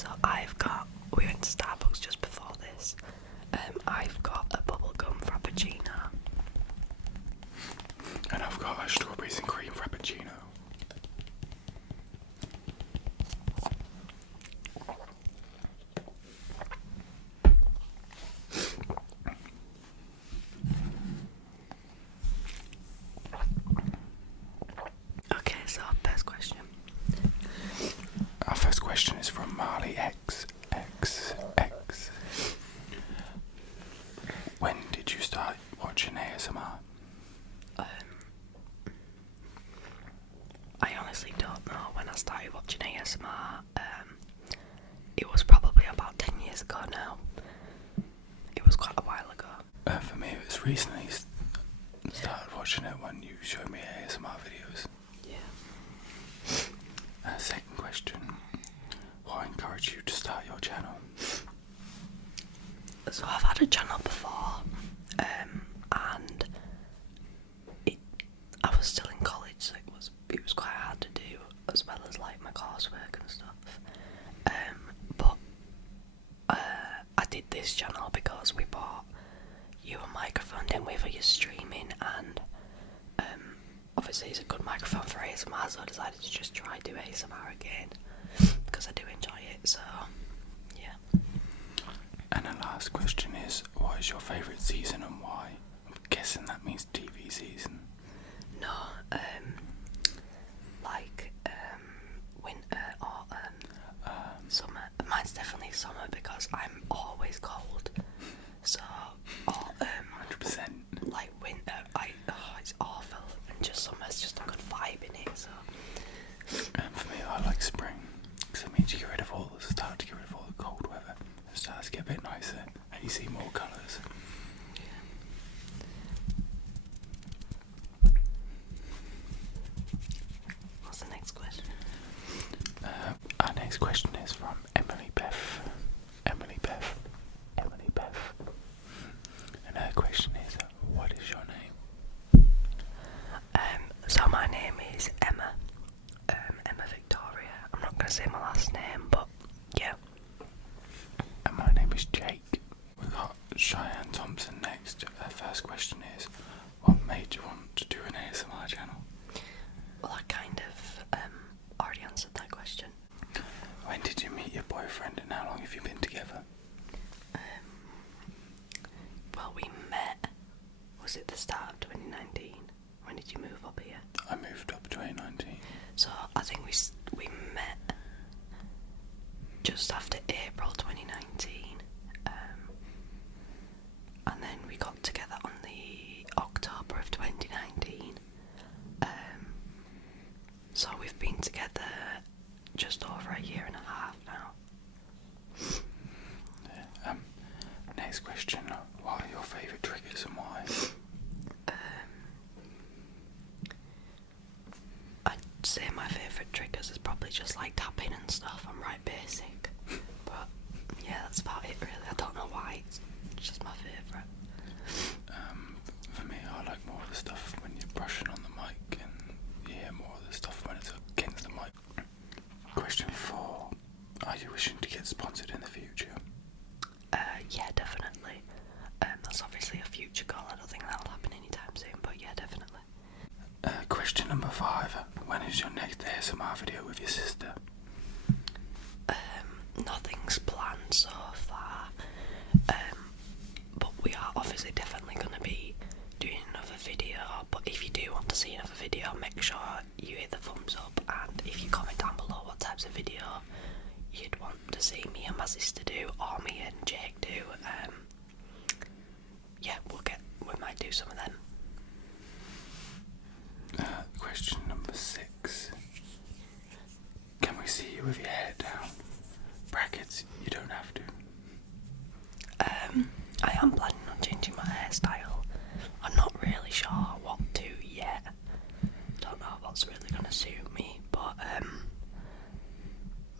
So we went to Starbucks just before this. I've got a bubblegum frappuccino. And I've got a strawberries and cream frappuccino. Okay, so first question. Our first question is from Marley XX. When did you start watching ASMR? I honestly don't know when I started watching ASMR. It was probably about 10 years ago now. It was quite a while ago. For me, it was recently started watching it when you showed me ASMR videos. Yeah. Second question. What encouraged you to start your channel? So I've had a channel before, and I was still in college, so it was quite hard to do, as well as like my coursework and stuff. But I did this channel because we bought you a microphone, didn't we, for your streaming, and obviously it's a good microphone for ASMR, so I decided to just try do ASMR again because I do enjoy it. So yeah. And the last question is, what is your favourite season and why? I'm guessing that means TV season. No, winter, autumn, summer. Mine's definitely summer because I'm always cold. So autumn, 100%. like winter, it's awful, and just summer's just a good vibe in it. So. For me, I like spring because it means you get rid of all the cold weather. It starts to get a bit nicer, and you see more colours. What's the next question? Our next question is from Emily Beth. And her question is, what is your name? So my name is Emma. Emma Victoria. I'm not gonna say my last name, but yeah. And my name is Jake. We've got Cheyenne Thompson next. Her first question is, what made you want to do an ASMR channel? Well, I kind of already answered that question. When did you meet your boyfriend and how long have you been together? Well, we met, was it the start of 2019? When did you move up here? I moved up 2019. So I think we met just after April 2019, and then we got together on the October of 2019. So we've been together just over a year and a half now. Next question, what are your favourite triggers and why? I'd say my favourite triggers is probably just like tapping and stuff. I'm right basic, but yeah, that's about it really. I don't know why, it's just my favourite. For me, I like more of the stuff when you're brushing on the mic, and you hear more of the stuff when it's against the mic. Question 4, are you wishing to get sponsored in the future? Yeah, definitely. That's obviously a future goal. I don't think that'll happen anytime soon, but yeah, definitely. Question number 5, when is your next ASMR video with your sister? Nothing's planned so far, but we are obviously definitely going to be doing another video. But if you do want to see another video, make sure you hit the thumbs up, and if you comment down below what types of video you'd want to see me and my sister do, or me and Jake do. Yeah, we might do some of them. Question number 6, can we see you with your hair down? Brackets, you don't have to. I am planning on changing my hairstyle. I'm not really sure what to yet. Don't know what's really going to suit me, but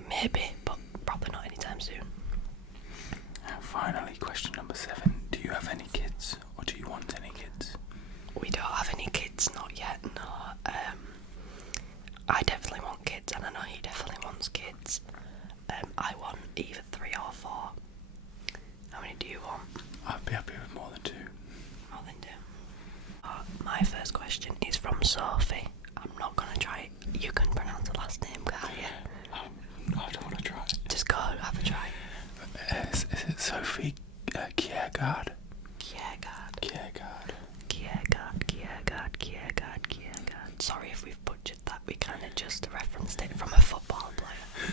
maybe, but probably not anytime soon. And finally, question Sophie. I'm not gonna try it. You can pronounce the last name, can't you? I don't want to try it. Just go, have a try. Is it Sophie Kierkegaard? Kierkegaard. Sorry if we've butchered that. We kind of just referenced it from a football player.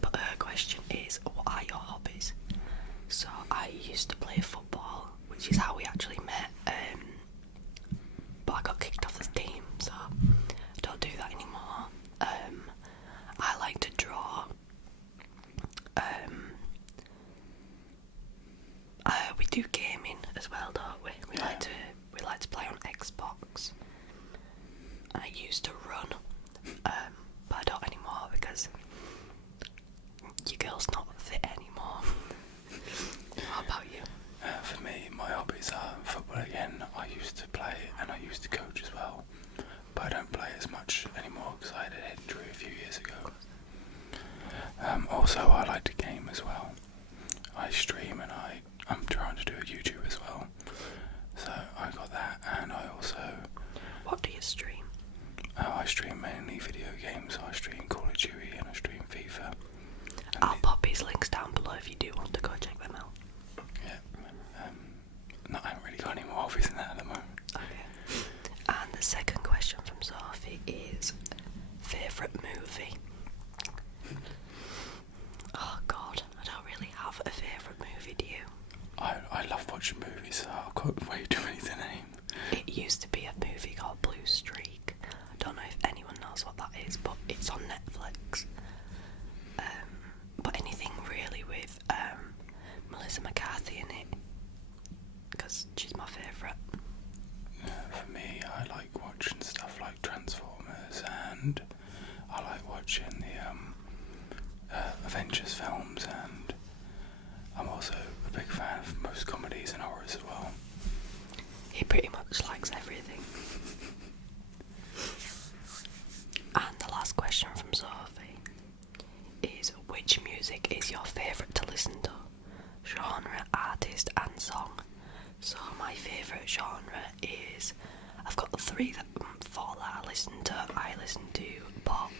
But her question is, what are your hobbies? So I used to play football, which is how we actually met. But I got kicked off the team, so I don't do that anymore. I like to draw. We do gaming as well, don't we? We like to play on Xbox. I used to run, but I don't anymore because your girl's not fit anymore. How about you? For me, my hobbies are football again. I used to play and I used to coach as well, but I don't play as much anymore because I had a head injury a few years ago. Also, I like to game as well. I stream and I'm trying to do a YouTube as well. So I got that, and I also... What do you stream? I stream mainly video games. I stream Call of Duty and I stream FIFA. And I'll pop his links down below if you do want to go check them out. Yeah. No, I haven't really got any more hobbies than that at the moment. Okay. And the second question from Sophie is favourite movie. Oh God, I don't really have a favourite movie, do you? I love watching movies, so I've got way too many to name. It used to be a movie called Blue Streak. I don't know if anyone knows what that is, but it's on Netflix. But anything really with Melissa McCarthy in it, because she's my favourite. For me, I like watching stuff like Transformers, and I like watching the Avengers films, and I'm also a big fan of most comedies and horrors as well. He pretty much likes everything. And the last question from Sophie is, which music is your favourite to listen to? Genre, artist and song. So my favourite genre is, I've got four that I listen to. I listen to pop,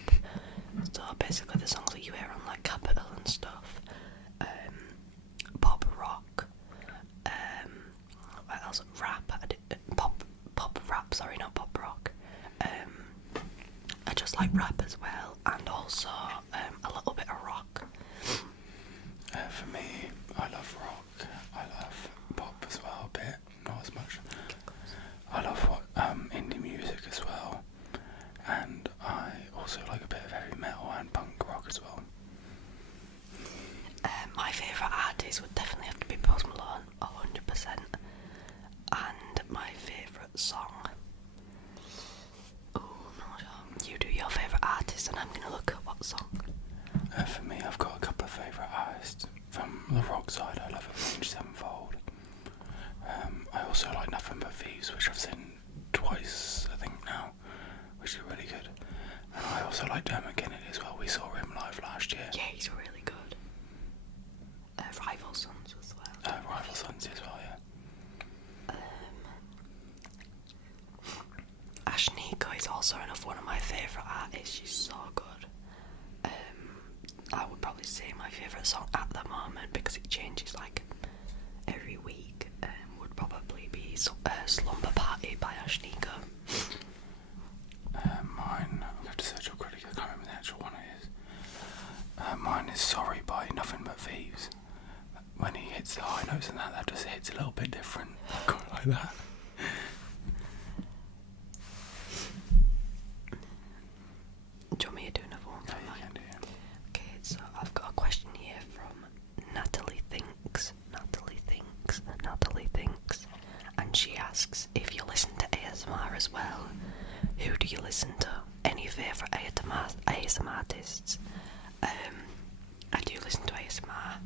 so basically the songs that you hear on like Capital and stuff. Pop rock. What else? Rap. Pop rap. Sorry, not pop rock. I just like rap as well, and also a little bit of rock. For me, I love rock. I love pop as well, a bit, not as much. I love indie music as well, and I also like a bit of heavy metal and punk rock as well. My favourite artist would definitely have to be Post Malone, 100%. And my favourite song. Oh no, you do your favourite artist, and I'm gonna look at what song. For me, I've got a couple of favourite artists. From the rock side, I love Avenged Sevenfold. I also like Nothing But Thieves, which I've seen twice, I think now, which is really good. And I also like Dermot Kennedy as well. We saw him live last year. Yeah, he's really good. Rival Sons as well. Rival Sons as well, yeah. Ashnika is also another one of my favourite artists. She's so good. I would probably say my favourite song at the moment, because it changes like every week, would probably be Slumber Party by Ashnika. Mine, I'll have to search up quickly, I can't remember the actual one it is. Mine is Sorry by Nothing But Thieves. When he hits the high notes and that just hits a little bit different. I quite like that. Do you want me to do another one? Yeah, you can do, yeah. Okay, so I've got a question here from Natalie Thinks, and she asks, if you listen to ASMR as well, who do you listen to? Any favourite ASMR artists? I do listen to ASMR.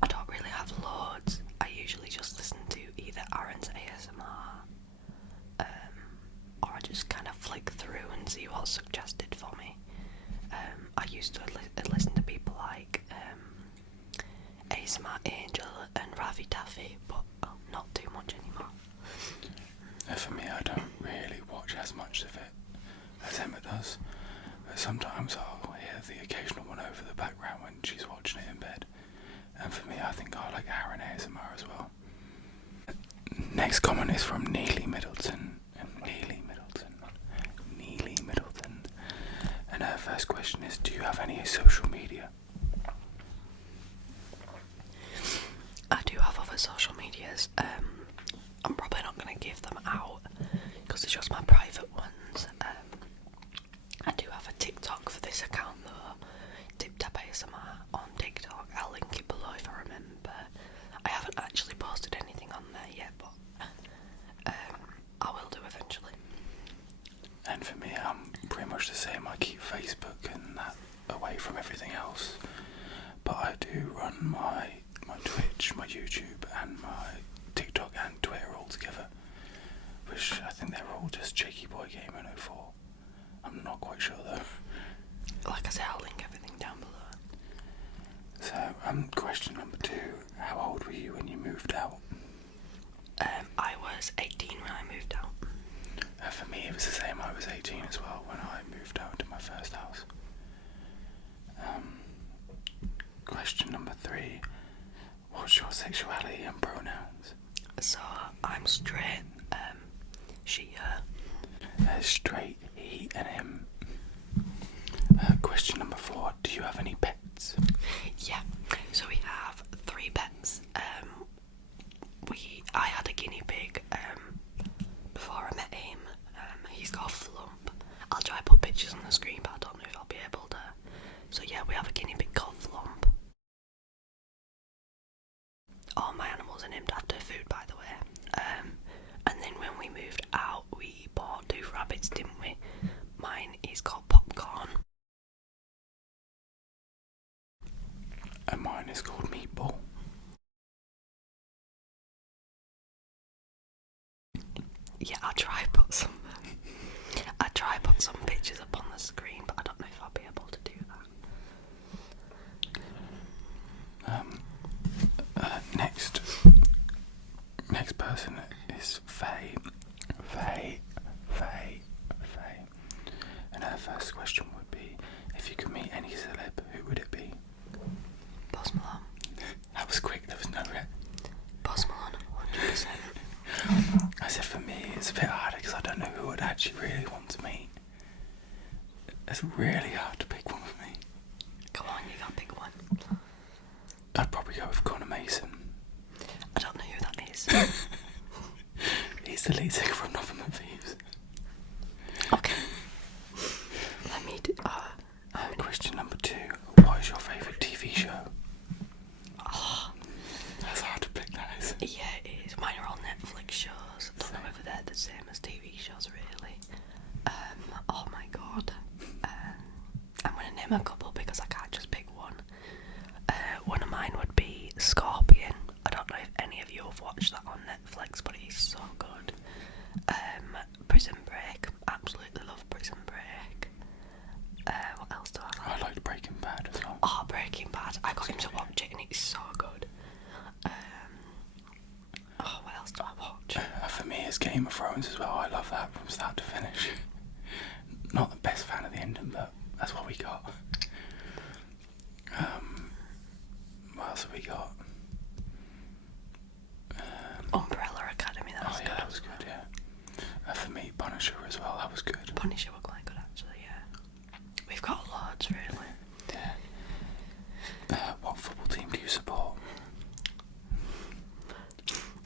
I don't really have loads. I usually just listen to either Aaron's ASMR, or I just kind of flick through and see what's suggested for me. I used to listen to people like ASMR Angel and Ravi Taffy, but not too much anymore. For me, I don't really watch as much of it as Emma does. But sometimes I'll hear the occasional one over the background when she's watching it in bed. And for me, I think I like Aaron ASMR as well. Next comment is from Neely Middleton. And her first question is, do you have any social media? I do have other social medias. I'm probably not going to give them out because it's just my private ones. I do have a TikTok for this account though, Tiptap ASMR on TikTok. I'll link it below if I remember. I haven't actually posted anything on there yet, but I will do eventually. And for me, I'm pretty much the same. I keep Facebook and that away from everything else. But I do run my Twitch, my YouTube, and my TikTok and Twitter all together. Which I think they're all just Jakey Boy Gamer 04. I'm not quite sure though. Like I said, I'll link everything down below. So, question number 2. How old were you when you moved out? I was 18 when I moved out. For me, it was the same. I was 18 as well when I moved out to my first house. Question number 3. What's your sexuality and pronouns? So, I'm straight, she, her. Straight, he and him. Question number 4. Do you have any pets? Yeah, so we have 3 pets. I had a guinea pig before I met him. He's got a flump. I'll try to put pictures on the screen, but I don't know if I'll be able to. So yeah, we have a guinea pig called Flump. All my animals are named after food, by the way. And then when we moved out, we bought 2 rabbits, didn't we? Mine is called Popcorn. And mine is called Meatball. Yeah, I'll try to put some pictures up on the screen, but I don't know if I'll be able to do that. Next person is Faye. And her first question would be, if you could meet any celeb, who would it be? Post Malone. That was quick, there was no red. Post Malone, 100%. I said for me, it's a bit harder because I don't know who I'd actually really want to meet. It's really hard to pick one for me. Come on, you gotta pick one. I'd probably go with Connor Mason. I don't know who that is. He's the lead singer from Nothing But Thieves. Okay. Let me do. Question number 2. What is your favourite TV show? Oh, that's hard to pick, that is. Yeah, it is. Mine are all Netflix shows. I don't know whether they're the same as TV shows, really. Oh my god. I'm gonna name a couple because I can't just pick one. One of mine would be Scorpion. I don't know if any of you have watched that on Netflix, but it is so good. Prison Break. Absolutely love Prison Break. What else do I like? I liked Breaking Bad as well. Oh, Breaking Bad. I got him to watch it and it's so good. What else do I watch? For me, it's Game of Thrones as well. I love that from start to finish. Not the best fan of the ending, but that's what we got. What else have we got? Umbrella Academy, that was good. That was good, yeah. For me, Punisher as well, that was good. Punisher were quite good, actually, yeah. We've got loads, really. Yeah. What football team do you support?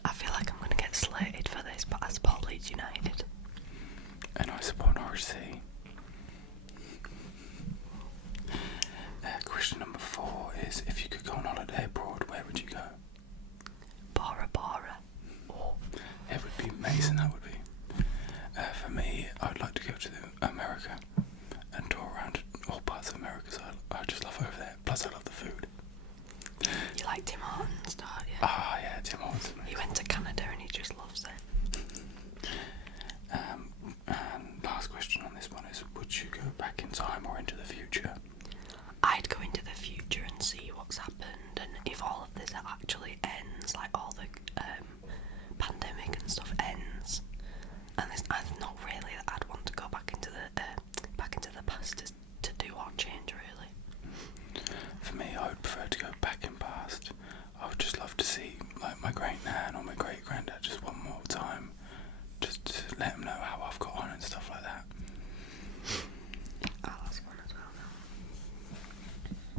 I feel like I'm going to get slated for this, but I support Leeds United. And I support Norwich City. Question number 4 is, if you could go on holiday abroad, where would you go? Bora Bora. Oh. It would be amazing, that would be. For me, I'd like to go to America and tour around all parts of America, so I just love over there. Plus I love the food. You like Tim Hortons, don't you? Ah, yeah, Tim Hortons. He went to Canada and he just loves it. And last question on this one like my great nan or my great granddad just one more time, just to let them know how I've got on and stuff like that. I'll ask one as well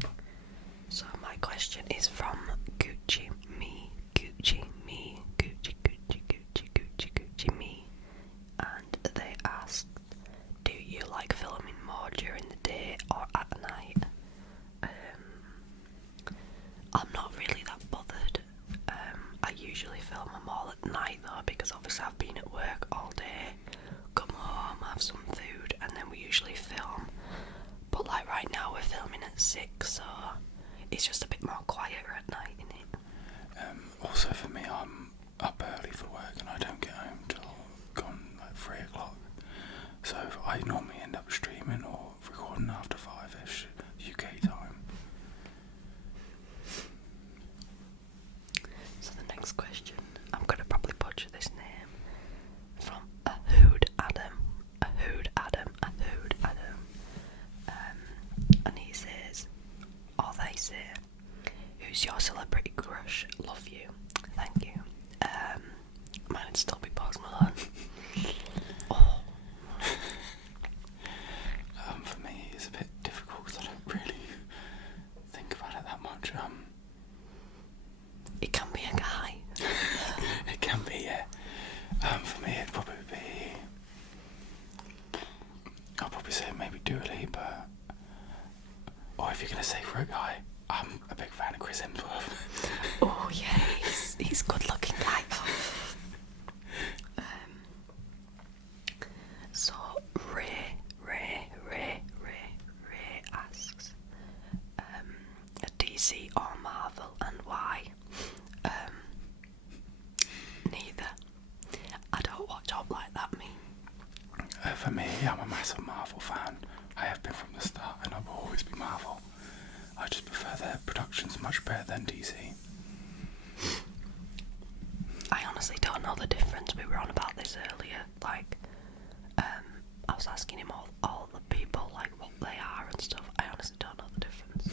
now. So my question is from Gucci Me, Gucci Me, Gucci, Gucci, Gucci, Gucci, Gucci Me, and they asked, do you like filming more during the day or at night? I'm not really that bothered. I usually film them all at night though, because obviously I've been at work all day, come home, have some food, and then we usually film. But like right now we're filming at 6, so it's just a bit more quieter at night, innit? Also for me, I'm up early for work and I don't get home till gone like 3 o'clock. So I normally end up streaming or recording after 5ish UK time. So the next question, I'm gonna probably butcher this name, from Ahood Adam, Ahood Adam, Ahood Adam, and he says, or they say, who's your celebrity crush? Love you. Thank you. Mine would still be Post Malone. Oh. For me, it's a bit difficult because I don't really think about it that much. It can be a guy. It can be, yeah. For me, it'd probably be. I'll probably say maybe Dua Lipa. Or if you're gonna say for a guy, I'm a big fan of Chris Hemsworth. Oh yeah, he's a good looking guy. So Ray asks, a DC or Marvel and why? Neither. I don't watch up like that, me. For me, I'm a massive Marvel fan. I have been from the start and I will always be Marvel. I just prefer their productions much better than DC. I honestly don't know the difference. We were on about this earlier. Like, I was asking him all the people, like, what they are and stuff. I honestly don't know the difference.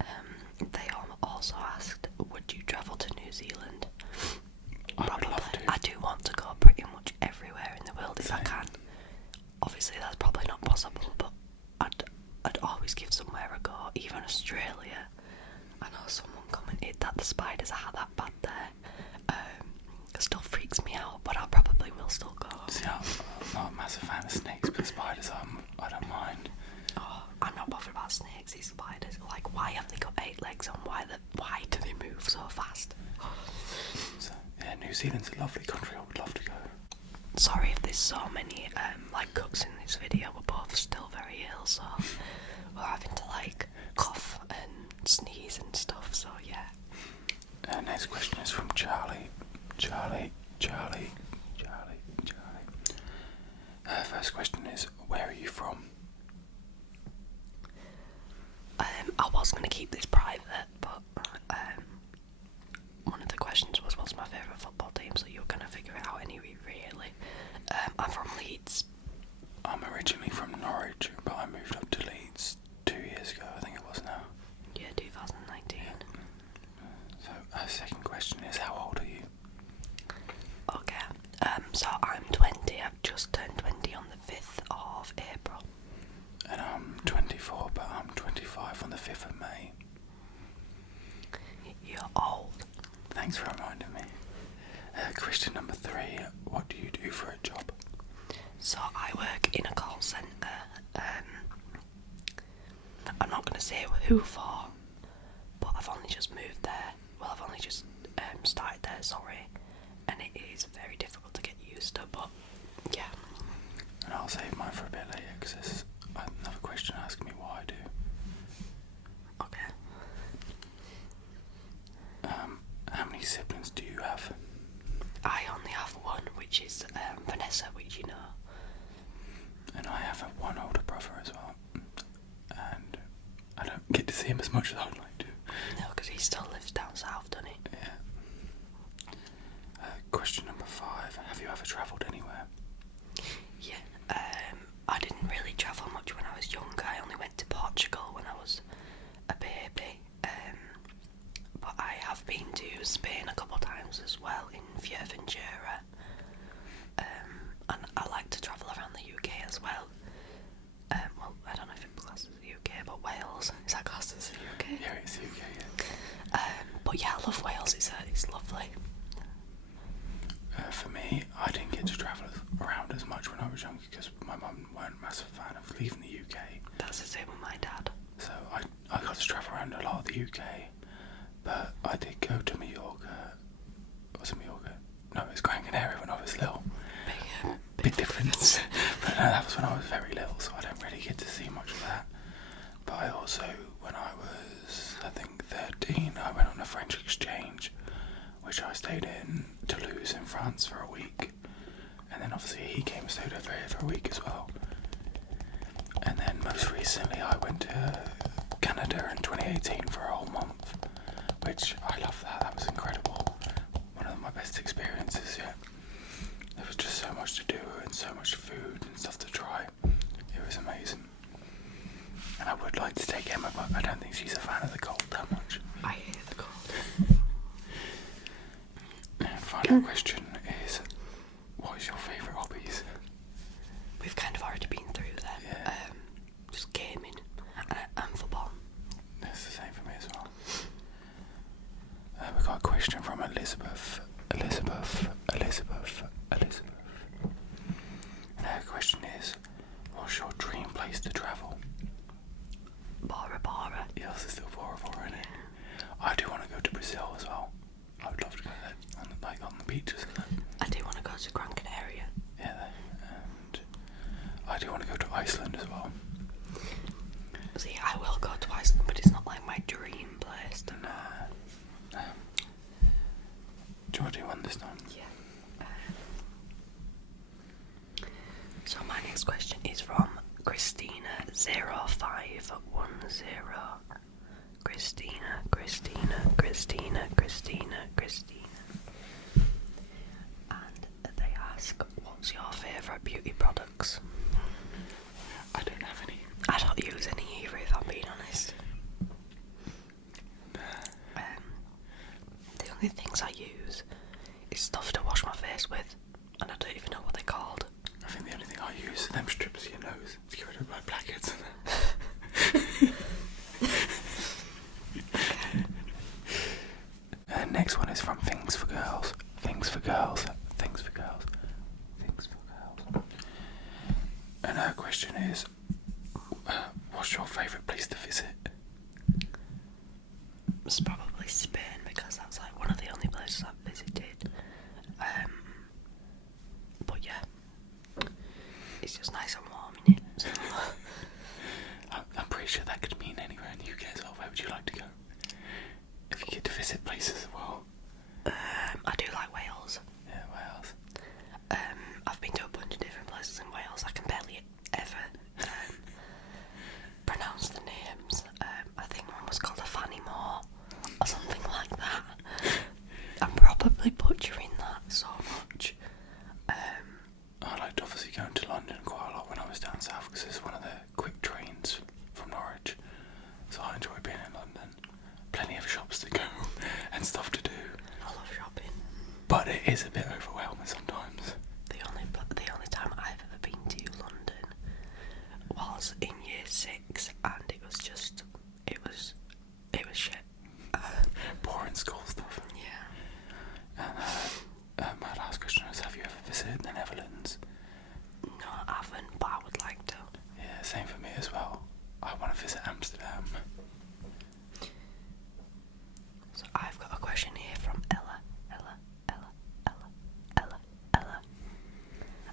And they also asked, would you travel to New Zealand? I would love to. I do want to go pretty much everywhere in the world if I can. Obviously, that's probably not possible, but I'd always give somewhere a go. Even Australia. I know someone commented that the spiders are that bad there. It still freaks me out, but I probably will still go. See, I'm not a massive fan of snakes, but spiders, I don't mind. Oh, I'm not bothered about snakes. These spiders, like, why have they got 8 legs and why do they move so fast? So yeah, New Zealand's a lovely country. I would love to go. Sorry if there's so many like cuts in this video. We're both still very ill, so we're having to like cough and sneeze and stuff. So yeah. Next question is from Charlie. First question is, where are you from? I was going to keep this private, but one of the questions was, what's my favourite football team? So you're going to figure it out anyway, really. I'm from Leeds. I'm originally from Norwich, but I moved up to Leeds 2 years ago, I think it was now. Yeah, 2019. So, second question is, how old are you? Okay, so I'm 20. I've just turned 20 on the 5th of April. And I'm 24, but I'm 25 on the 5th of May. You're old. Thanks for reminding me. Question number 3, what do you do for a job? So I work in a call centre. I'm not going to say who for, but I've only just moved there. Well, I've only just started there, sorry. And it is very difficult to get used to, but yeah. And I'll save mine for a bit later, because there's another question asking me what I do. Okay. How many siblings do you have? I only have one, which is Vanessa, which you know. And I have one older brother as well. And I don't get to see him as much as I'd like to. No, because he still lives down south, doesn't he? Yeah. Question number 5, have you ever travelled anywhere? Yeah. I didn't really travel much when I was younger. I only went to Portugal when I was a baby. But I have been to Spain a couple of times as well, in Fuerteventura. And I like to travel around the UK as well. Well, I don't know if it classes the UK, but Wales, is that classed as the UK? Yeah, it's the UK, yeah. But yeah, I love Wales, it's lovely. For me, I didn't get to travel around as much when I was younger because my mum weren't a massive fan of leaving the UK. That's the same with my dad. So I got to travel around a lot of the UK, but I did go to Mallorca. Was it Mallorca? No, it was Gran Canaria when I was little. Big difference. But no, that was when I was very little, so I don't really get to see much of that. But I also, when I was, I think 13, I went on a French exchange, which I stayed in Toulouse in France for a week. And then obviously he came and stayed over here for a week as well. And then most recently I went to Canada in 2018 for a whole month, which I love that. That was incredible. One of my best experiences yet. There was just so much to do and so much food and stuff to try. It was amazing. And I would like to take Emma, but I don't think she's a fan of the cold that much. I hate the cold. And final question is, what is your favourite hobbies? We've kind of already been through them. Yeah. Just gaming and football. That's the same for me as well. We got a question from Elizabeth. And her question is, what's your dream place to travel? Bora Bora. Yours is still Bora Bora, isn't it? I do want to go to Brazil as well. I would love to go there on the beaches. I do want to go to Gran Canaria. Yeah, and I do want to go to Iceland as well. See, I will go to Iceland, but it's not like my dream place. Nah. Do you want to do one this time? Yeah. So my next question is from Christina0510. Christina. And they ask, what's your favourite beauty products? I don't have any. I don't use any either, if I'm being honest. The only things I use is stuff to wash my face with, and I don't even know what they're called. I think the only thing I use are them strips of your nose to get rid of my blackheads. Next one is from Things for Girls. And her question is, what's your favourite place to visit? It's probably Spain, because that's like one of the only places I've visited. But yeah, it's just nice and warm in it. So. I'm pretty sure that could mean anywhere in the UK as well. Where would you like to go? If you get to visit places as well. I do like Wales. Yeah, Wales. I've been to a bunch of different places in Wales. I can barely ever pronounce the names. I think one was called a Fanny Moore or something like that. I'm probably butchering that so much. I liked obviously going to London quite a lot when I was down south because it's one of the quick trains from Norwich. So I enjoy being in London. Plenty of shops to go and stuff to do. I love shopping. But it is a bit overwhelming sometimes. The only time I've ever been to London was in year 6, and it was shit. Boring school stuff. Yeah. And my last question is, have you ever visited the Netherlands? No, I haven't, but I would like to. Yeah, same for me as well. I want to visit Amsterdam. So I've got a question here from Ella.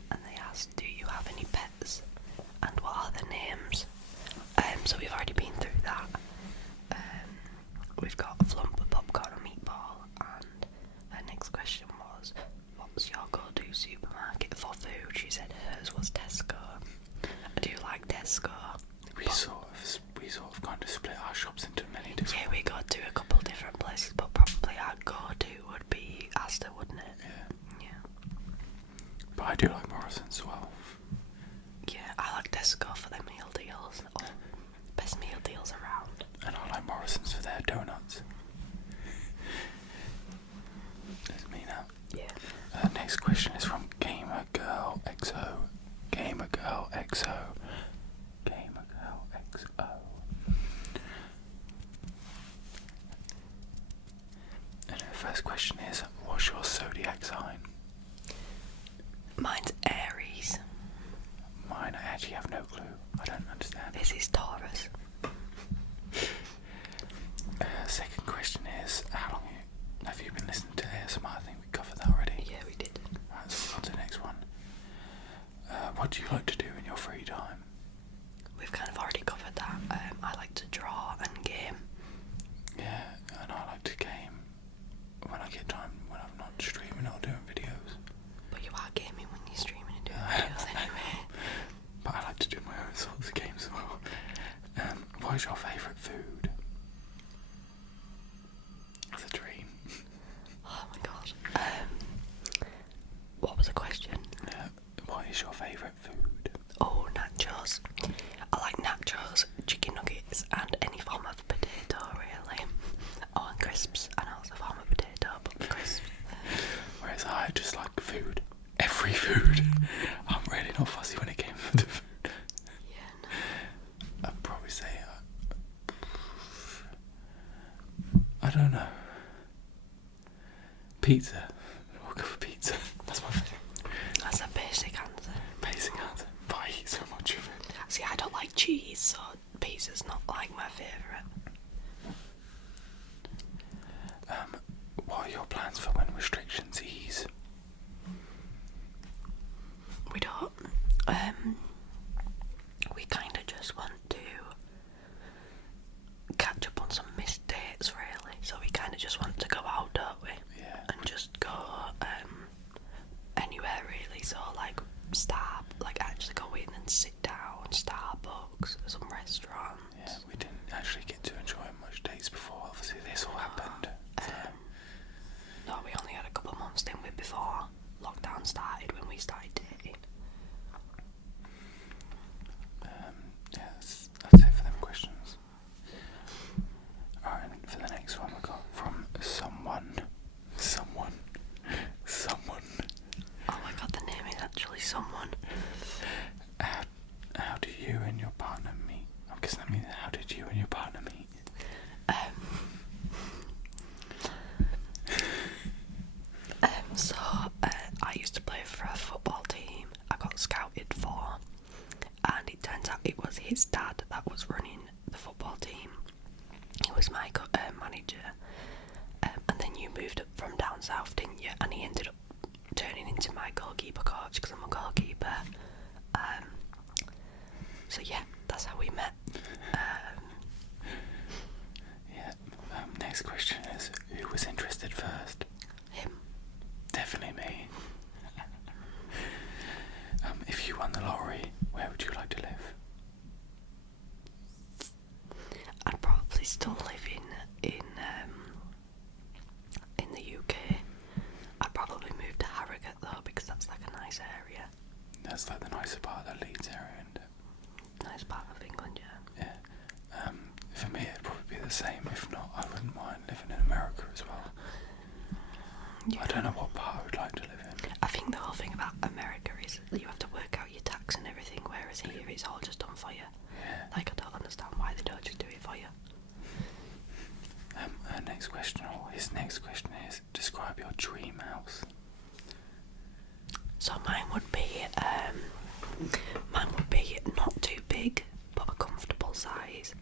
And they ask, do you have any pets? And what are their names? So we've already been through that. We've got a flump, a popcorn, a meatball, and her next question was, what's your go-to supermarket for food? She said hers was Tesco. I do like Tesco. We sort of kind of split our shops into many different. Yeah, we go to a couple different places, but probably our go-to would be Asda, wouldn't it? Yeah. But I do like Morrison's as well. Yeah, I like Tesco for their meal deals. Oh, best meal deals around. And I like Morrison's for their donuts. first question is, what's your zodiac sign? Mine's Aries. Mine, I actually have no clue. I don't understand. This is Taurus. Second question is, how long have you been listening to ASMR? I think we covered that already. Yeah, we did. Right, so on to the next one. What do you like to do in your free time? We've kind of already covered that. I like to draw and game. Yeah, and I like to game when I get time, when I'm not streaming or doing videos. But you are gaming when you're streaming and doing videos anyway. But I like to do my own sorts of games as well. What is your favourite food? That's a dream. Oh my god. What was the question? What is your favourite food? Oh, nachos. I like nachos, chicken nuggets, and any form of potato, really. Oh, and crisps, and also a form of potato, but crisps. Whereas I just like food. Every food. I'm really not fussy when it came to food. Yeah, no. I'd probably say, I don't know. Pizza. I'll go for pizza. That's my favourite. That's a basic answer. Basic answer. But I eat so much of it. See, I don't like cheese, so pizza's not like my favourite. What are your plans for when restrictions ease? We don't. We kind of just want to catch up on some missed dates, really. So we kind of just want to go out, don't we? Yeah. And just go anywhere, really. So like actually go in and sit down, Starbucks, some restaurants. Yeah, we didn't actually get to enjoy much dates before. Obviously, this all happened. No, we only had a couple of months, didn't we, before lockdown started, when we started dating. Yeah, that's it for them questions. Alright, and for the next one we got from someone. Oh my god, the name is actually someone. How do you and your partner meet? I'm guessing that means how did you and your partner meet? So I used to play for a football team I got scouted for, and it turns out it was his dad that was running the football team. He was my manager, and then you moved up from down south, didn't you? And he ended up turning into my goalkeeper coach because I'm a goalkeeper. So yeah, that's how we met. Yeah. Next question is, who was interested first? Him. Definitely me. If you won the lottery, where would you like to live? I'd probably still live in the UK. I'd probably move to Harrogate though, because that's like a nice area. That's like the nicer part of the Leeds area, isn't it? Nice part of England, yeah. Yeah. For me, it'd probably be the same. If not, I wouldn't mind living in America as well. Yeah. I don't know what part I would like to live in. I think the whole thing about America is that you have to work out your tax and everything, whereas here it's all just done for you. Yeah. Like, I don't understand why they don't just do it for you. Her next question, or his next question is, describe your dream house. So mine would be not too big, but a comfortable size.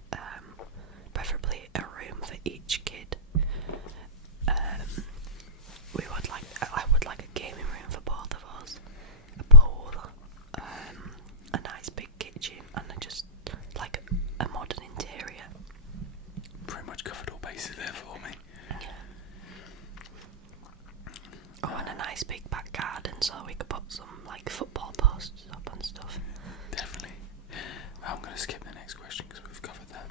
Preferably a room for each kid. I would like a gaming room for both of us, a pool, a nice big kitchen, and just like a modern interior. Pretty much covered all bases there for me. Yeah. Oh, and a nice big back garden so we could put some like football posts up and stuff. Definitely. I'm going to skip the next question because we've covered that.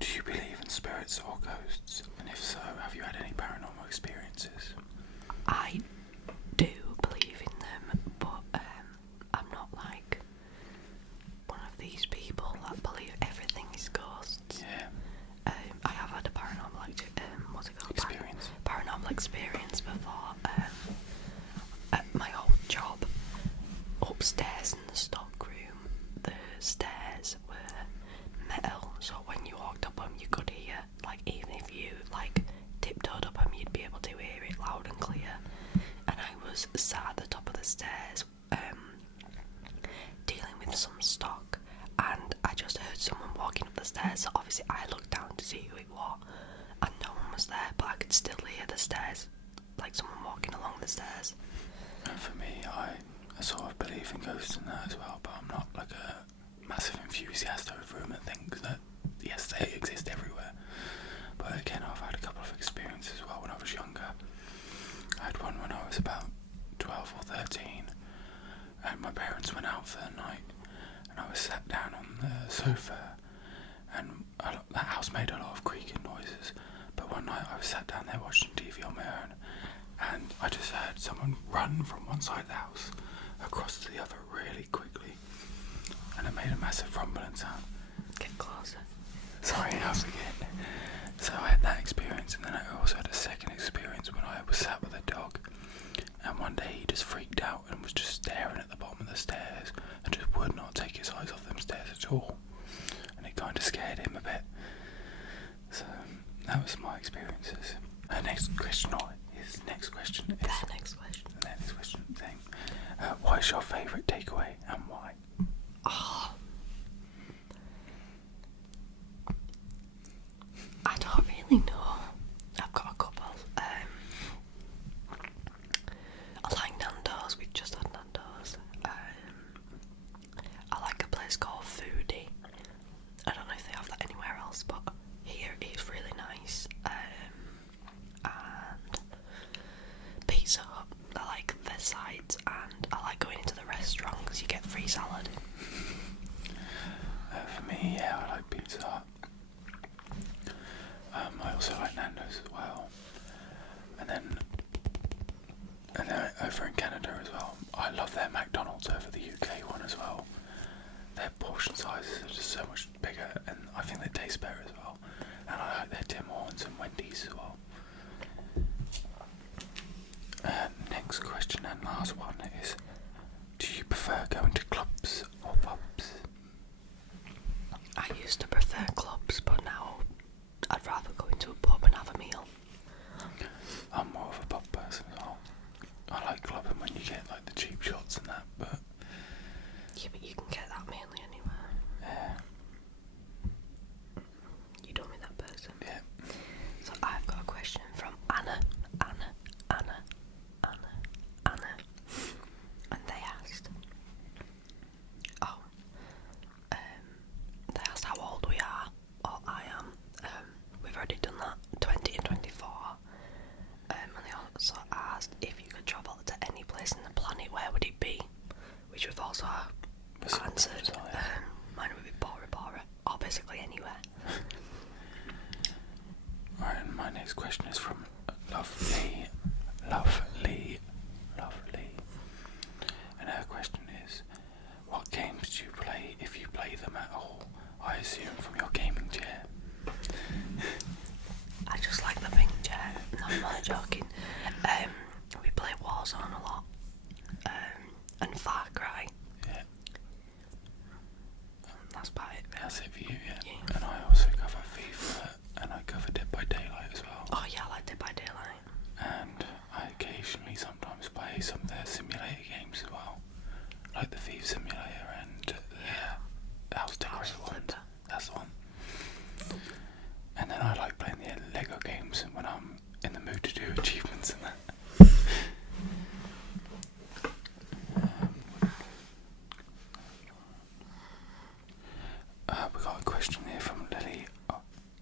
Do you believe in spirits or ghosts? And if so, have you had any paranormal experiences? I do believe in them, but I'm not like one of these people that believe everything is ghosts. Yeah. I have had a paranormal Experience. paranormal experience before. At my old job, upstairs in the stock room, the stairs were metal, so when you walked up them, you could hear, like, even if you like tiptoed up them, you'd be able to hear was sat at the top of the stairs dealing with some stock, and I just heard someone walking up the stairs. So obviously I looked down to see who it was, and no one was there, but I could still hear the stairs, like someone walking along the stairs. And for me, I sort of believe in ghosts and that as well, but I'm not like a massive enthusiast over them and think that yes, they exist everywhere. But again, I've had a couple of experiences as well when I was younger. I had one when I was about 12 or 13, and my parents went out for the night, and I was sat down on the sofa, and that house made a lot of creaking noises. But one night I was sat down there watching TV on my own, and I just heard someone run from one side of the house across to the other really quickly, and it made a massive rumbling sound. Get closer. Sorry, I forget. So I had that experience, and then I also had a second experience when I was sat with a dog, and one day he just freaked out and was just staring at the bottom of the stairs and just would not take his eyes off them stairs at all, and it kind of scared him a bit. So that was my experiences. The next question is The next question. thing. What is your favourite takeaway and why? Oh, I don't really know. I've got a couple. I like Nando's. We've just had Nando's. I like a place called Foodie. I don't know if they have that anywhere else, but here it is really nice. And Pizza Hut. I like their sides, and I like going into the restaurant because you get free salad. For me, yeah, I like Pizza Hut. I also like Nando's as well. And then over in Canada as well, I love their McDonald's over the UK one as well. Their portion sizes are just so much bigger, and I think they taste better as well. And I like their Tim Hortons and Wendy's as well. Next question and last one is, do you prefer going to clubs or pubs? I used to prefer clubs, but now I'd rather go into a pub and have a meal. I'm more of a pub person as well. I like clubbing when you get like the cheap shots and that, but Yeah, but you can get that mainly anywhere. yeah. You don't mean that person. Yeah. So I've got a question from Anna. And they asked, how old we are, or I am. We've already done that, 20 and 24. And they also asked if you could travel to any place in the planet, where would it be? Which we've also answered. Mine would be Bora Bora, or basically anywhere. Alright, and my next question is from Lovely. And her question is, what games do you play if you play them at all? I assume from your gaming chair. I just like the pink chair. No, I'm not joking. We play Warzone a lot. And Far Cry. Yeah. That's about it. That's it for you, yeah. Yeah. And I also cover FIFA, and I cover Dead by Daylight as well. Oh yeah, I like Dead by Daylight. And I occasionally sometimes play some of their simulator games as well, like the Thief Simulator and the House Decorator one. That's the one. And then I like playing the Lego games when I'm in the mood to do achievements and that. We got a question here from Lily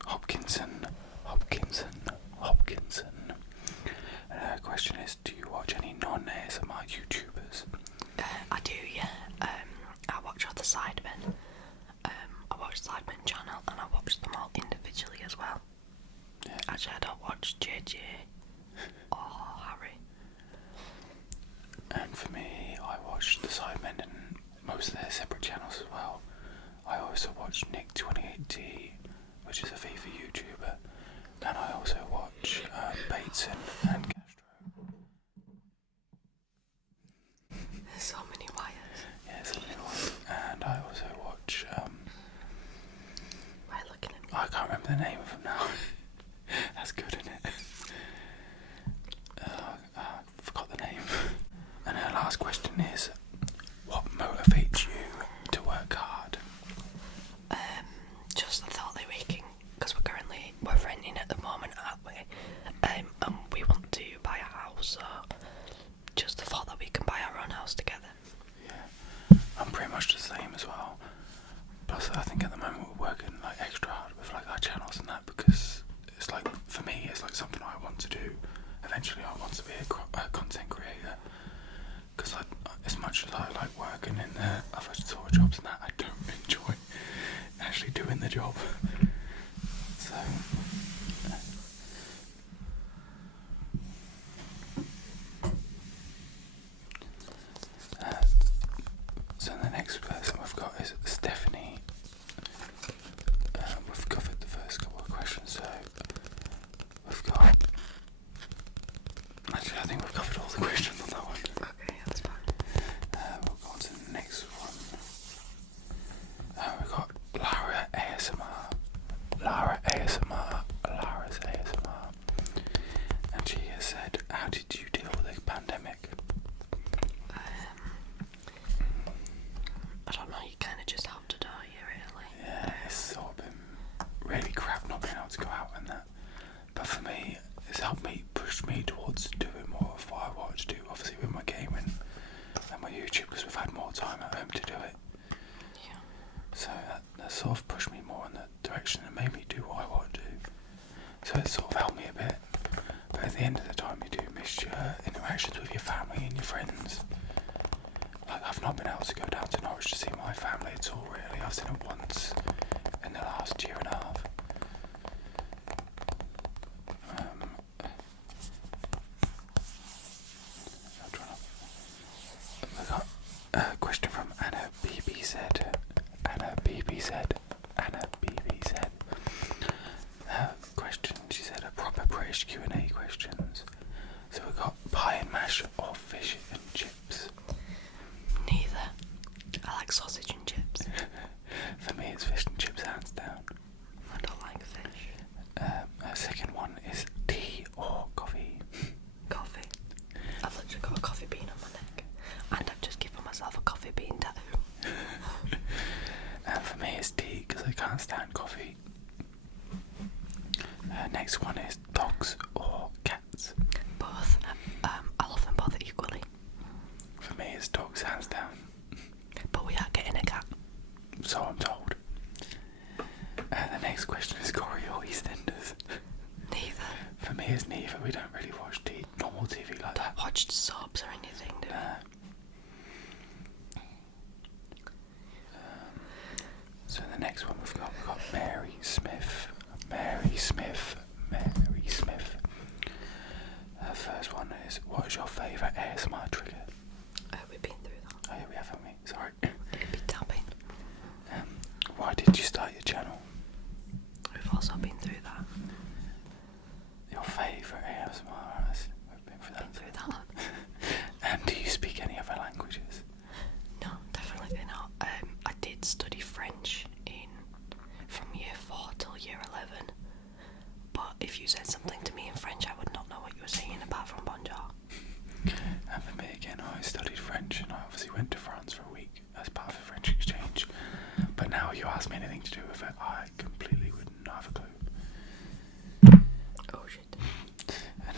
Hopkinson. And her question is, do you watch any non-ASMR YouTubers? I do, yeah. I watch other Sidemen. I watch Sidemen channel, and I watch them all individually as well. Yeah. Actually, I don't watch JJ or Harry. And for me, I watch the Sidemen and most of their separate channels as well. I also watch Nick28T, which is a FIFA YouTuber, and I also watch Bateson and Castro. There's so many wires. Yeah, so many ones. And I also watch Why are you looking at me? I can't remember the name of them now. That's good, isn't it? so just the thought that we can buy our own house together. Yeah, I'm pretty much the same as well. Plus, I think at the moment we're working like extra hard with like our channels and that, because it's like, for me, it's like something I want to do. Eventually, I want to be a content creator. Because as much as I like working in the other sort of jobs and that, I don't enjoy actually doing the job. So. So the next person we've got is Stephanie. We've covered the first couple of questions, so we've got. Actually, I think we've covered all the questions on that one. Okay, that's fine. We'll go on to the next one. We've got Lara ASMR. Lara's ASMR. And she has said, how did you deal with the pandemic? I don't know, you kind of just have to, don't you, really? Yeah, it's sort of been really crap not being able to go out and that. But for me, it's helped me, push me towards doing more of what I wanted to do, obviously with my gaming and my YouTube, because we've had more time at home to do it. Yeah. So that sort of pushed me more in the direction and made me do what I want to do. So it sort of helped me a bit. But at the end of the time, you do miss your interactions with your family and your friends. Like, I've not been able to go down to Norwich to see my family at all, really. I've seen it once in the last year and a half. I got a question from Anna BBZ. Question, she said, a proper British Q&A questions. So we got pie and mash or fish and chips. Neither. I like sausage and chips. For me, it's fish and chips, hands down. I don't like fish. Her second one is tea or coffee. Coffee. I've literally got a coffee bean on my neck. And I've just given myself a coffee bean tattoo. For me, it's tea, because I can't stand coffee. Next one is dogs or cats. Both. I love them both equally. For me, it's dogs, hands down. But we are getting a cat. So I'm told. The next question is Corey or EastEnders. Neither. For me, it's neither. We don't really watch normal TV like that. Watched soaps or anything, do we? So the next one we've got Mary Smith. Her first one is, what is your favourite ASMR trigger? We've been through that. Oh yeah, we have, haven't we? Sorry. It'd be tapping. Why did you start your channel? We've also been through that. Your favourite ASMR artist? We've been through that. And do you speak any other languages? No, definitely not. I did study French from year 4 till year 11. But if you said something to me in French, I would not know what you were saying apart from bonjour. And for me again, I studied French and I obviously went to France for a week as part of a French exchange. But now you ask me anything to do with it, I completely wouldn't have a clue. Oh shit. And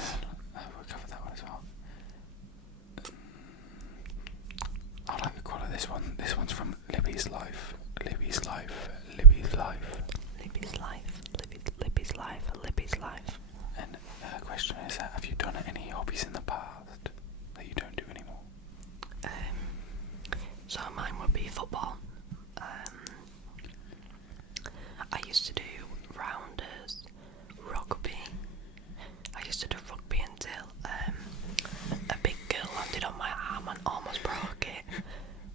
we'll cover that one as well. I like the quality of this one. This one's from Libby's Life. And her question is, have you done any hobbies in the past that you don't do anymore? So mine would be football. I used to do rounders, rugby. I used to do rugby until a big girl landed on my arm and almost broke it.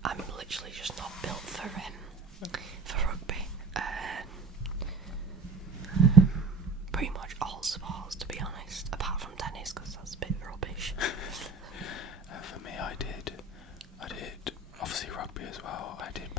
I'm literally just not built for rugby. Pretty much all sports, to be honest, apart from tennis, because that's a bit rubbish. For me, I did obviously rugby as well. I did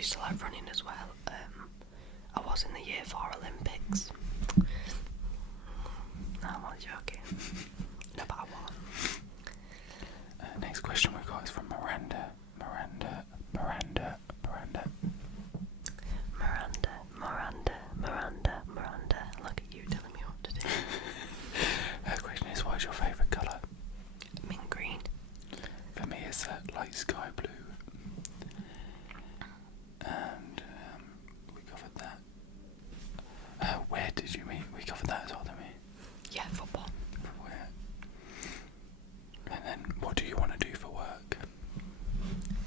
used to like running as well. I was in the Year 4 Olympics. No, I'm only joking. No, but I won. Next question we got is from Miranda. Miranda. Look at you telling me what to do. Her question is, what is your favourite colour? Mint green. For me, it's light sky blue. And we covered that. Where did you meet? We covered that as well, didn't we? Yeah, football. Where? And then, what do you want to do for work?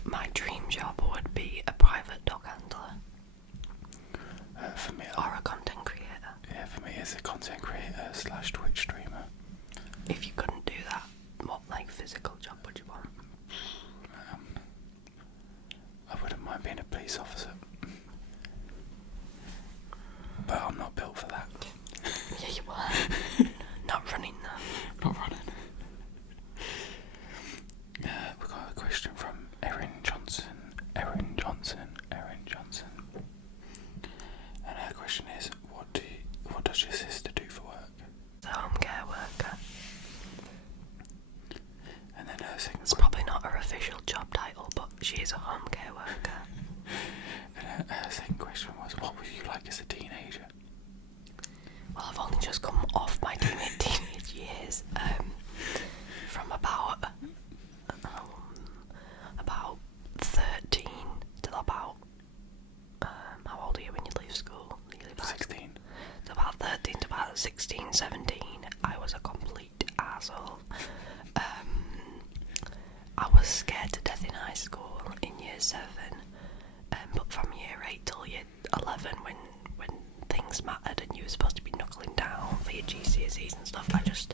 My dream job would be a private dog handler. For me, or a content creator. Yeah, for me, as a content creator / Twitch streamer. If you couldn't do that, what like physical job would you want? I wouldn't mind being a police officer, but I'm not built for that. Yeah, you are. Not running though. Not running. We got a question from Erin Johnson. And her question is, what does your sister do for work? The home care worker. And then her second It's probably not her official job title, but she is a home care worker. And her second question was, what were you like as a teenager? Well, I've only just come off my teenage years. From about 13 till about how old are you when you leave school? 16. So about 13 to about 16, 17, I was a complete asshole. I was scared to death in high school in year 7, but from year 8 till year 11, when things mattered and you were supposed to be knuckling down for your GCSEs and stuff, I just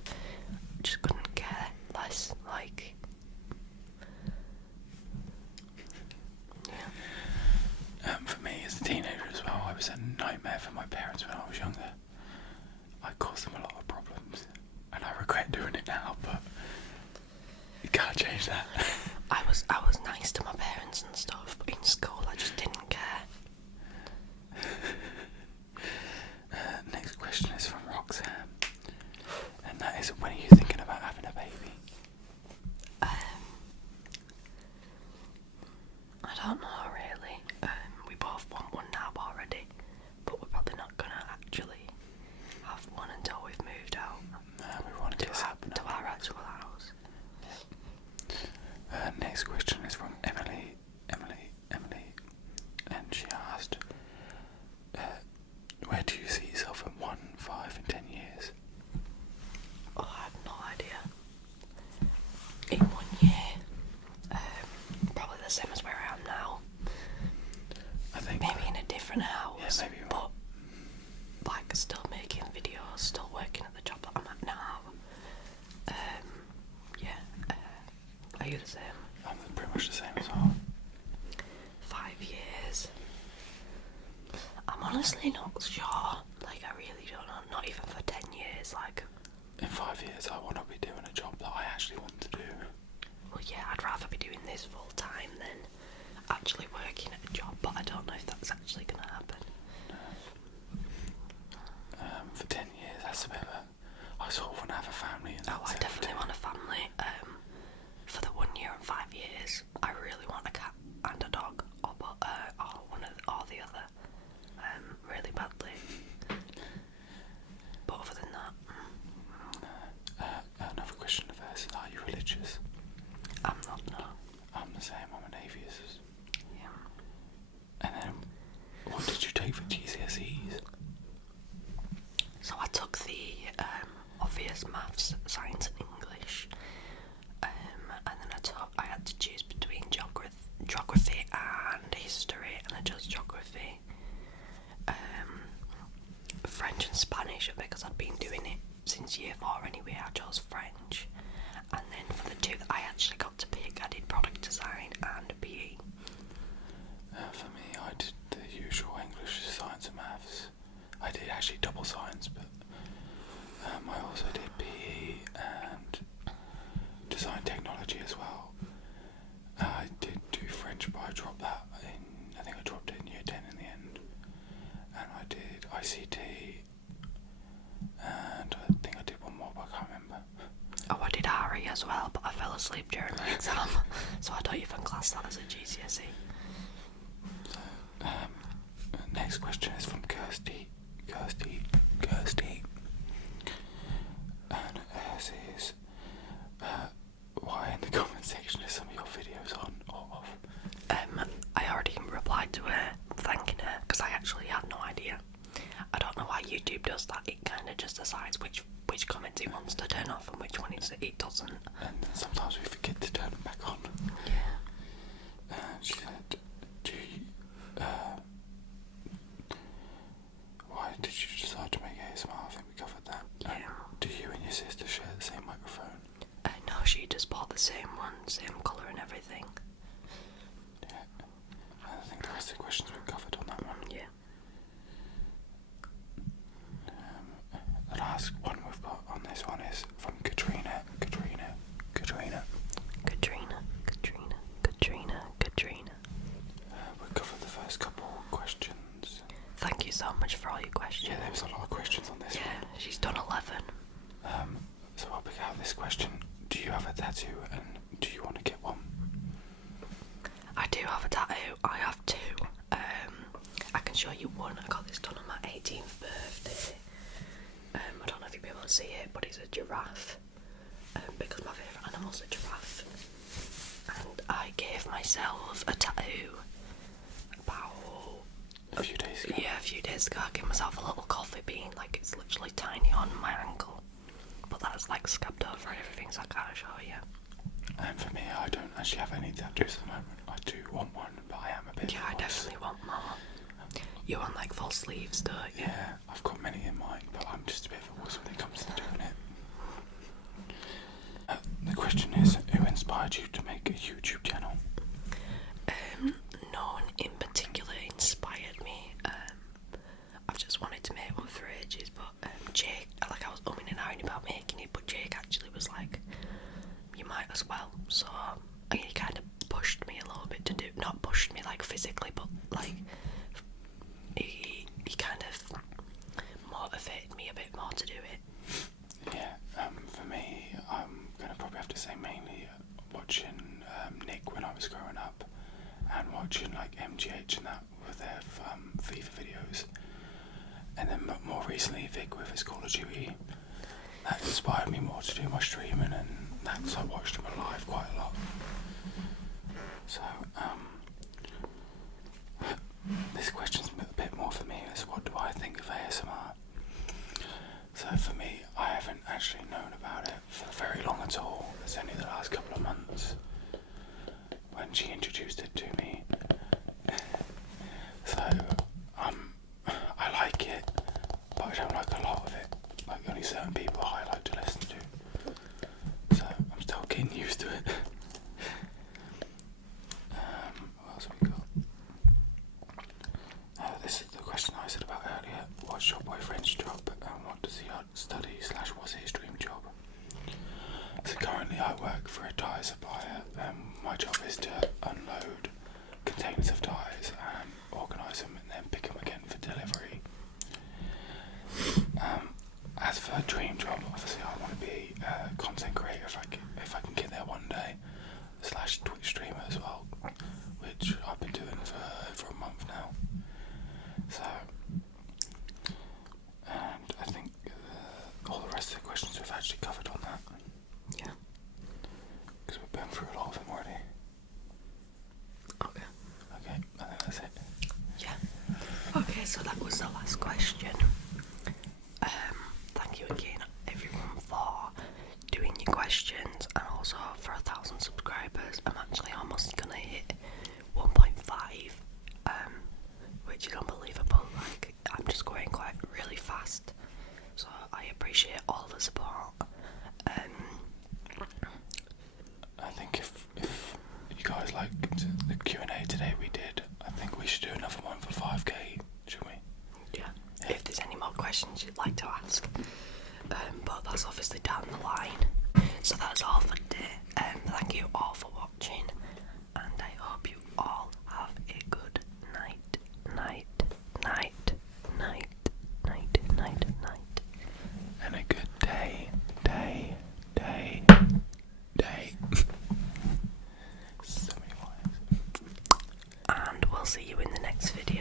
couldn't care less. Like, For me as a teenager as well, I was a nightmare for my parents when I was younger. I caused them a lot of problems, and I regret doing it now, but you can't change that. I was nice to my parents and stuff, but in school I just didn't care. Next question is from Roxanne, and that is, when are you thinking about having a baby? I don't know really. We both want one now already, but we're probably not gonna actually have one until we've moved out We want to to our actual house. Next question is from Emily, and she asked, where do you see yourself in 1, 5 and 10 years? Oh, I have no idea. In 1 year, probably the same as where I am now. I think Maybe in a different house, yeah, maybe but like still making videos, still working at the job that I'm at now. Are you the same? I'm pretty much the same as well. 5 years. I'm honestly not sure. Like, I really don't know. Not even for 10 years. Like, In 5 years, I want to be doing a job that I actually want to do. well, yeah, I'd rather be doing this full time than actually working at a job. But I don't know if that's actually going to happen. For 10 years, that's a bit of a... I sort of want to have a family. And Oh, I definitely want a family. For the 1 year and 5 years, I really want a cat and a dog, or one of or the other, really badly. But other than that, Another question of hers, are you religious? I'm not. No. I'm the same, I'm an atheist. Yeah. And then, what did you take for GCSEs? So I took the obvious maths, science, and English, and then I had to choose between geography and history, and I chose geography. French and Spanish, because I'd been doing it since year 4 anyway, I chose French. And then for the 2 that I actually got to pick, I did product design and PE. For me, I did the usual English, science and maths. I did actually double science, but I also did PE and design technology as well. I did do French, but I dropped that I think I dropped it ACT, and I think I did one more, but I can't remember. Oh, I did RE as well, but I fell asleep during my exam, so I don't even class that as a GCSE. Next question is from Kirsty. And hers is, why in the comment section are some of your videos on or off? I already replied to her, thanking her, because I actually had no idea. I don't know why YouTube does that. It kind of just decides which comments it wants to turn off and which one it doesn't. And sometimes we forget to turn them back on. Yeah. She said, why did you decide to make ASMR? I think we covered that. Yeah. Do you and your sister share the same microphone? No, she just bought the same one, same colour and everything. Yeah. I think the rest of the questions we covered on that one. Yeah. The last one we've got on this one is from Katrina. We covered the first couple questions. Thank you so much for all your questions. Yeah, there was a lot of questions on this one. Yeah, she's done 11. So I'll pick out this question. Do you have a tattoo and do you want to get one? I do have a tattoo. I have two. I can show you one. I got this done on my 18th birthday. I don't know if you'll be able to see it, but it's a giraffe. Because my favourite animal's a giraffe. And I gave myself a tattoo about A few days ago. Yeah, a few days ago. I gave myself a little coffee bean, like it's literally tiny on my ankle. But that's like scabbed over and everything, so I can't show you. And for me, I don't actually have any tattoos at the moment. I do want one, but I am a bit. Yeah, I definitely want more. You want like full sleeves, don't you? Yeah, I've got many in mind, but I'm just a bit of a wuss when it comes to doing it. The question is, who inspired you to make a YouTube channel? No one in particular inspired me. I've just wanted to make one for ages, but Jake, like I was umming and ahhing about making it, but Jake actually was like, you might as well. So he kind of pushed me a little bit to do, not pushed me like physically, but like he kind of motivated me a bit more to do it. Yeah, for me, I'm gonna probably have to say mainly watching Nick when I was growing up, and watching like MGH and that with their FIFA videos, and then more recently Vic with his Call of Duty. That inspired me more to do my streaming, and that's I watched him live quite a lot. So this question's a bit more for me, is what do I think of ASMR? So for me, I haven't actually known about it for very long at all. It's only the last couple of months when she introduced it to me. So I like it, but I don't like a lot of it. Like only certain people I like to listen to. So I'm still getting used to it. What else have we got? This is the question I said about earlier. What's your boyfriend's job and what does he study / what's his dream job? So currently I work for a tyre supplier. My job is to unload containers of tyres and organise them and then pick them again for delivery. As for a dream job, obviously I want to be a content creator if I can get there one day, / Twitch streamer as well, which I've been doing for over a month now. So, and I think all the rest of the questions we've actually covered on that. Yeah. Because we've been through a lot of them already. Okay. Okay, I think that's it. Yeah. Okay, so that was the last question. Thank you again, everyone, for doing your questions, and also for 1,000 subscribers. I'm actually almost gonna hit 1.5, which is unbelievable. Like, I'm just going quite really fast, so I appreciate all the support. I think if you guys liked the Q&A today we did, I think we should do another one for 5k, should we? Yeah. If there's any more questions you'd like to ask, but that's obviously down the line. So that's all for today. Thank you all for watching, and I hope you all have a good night. this video.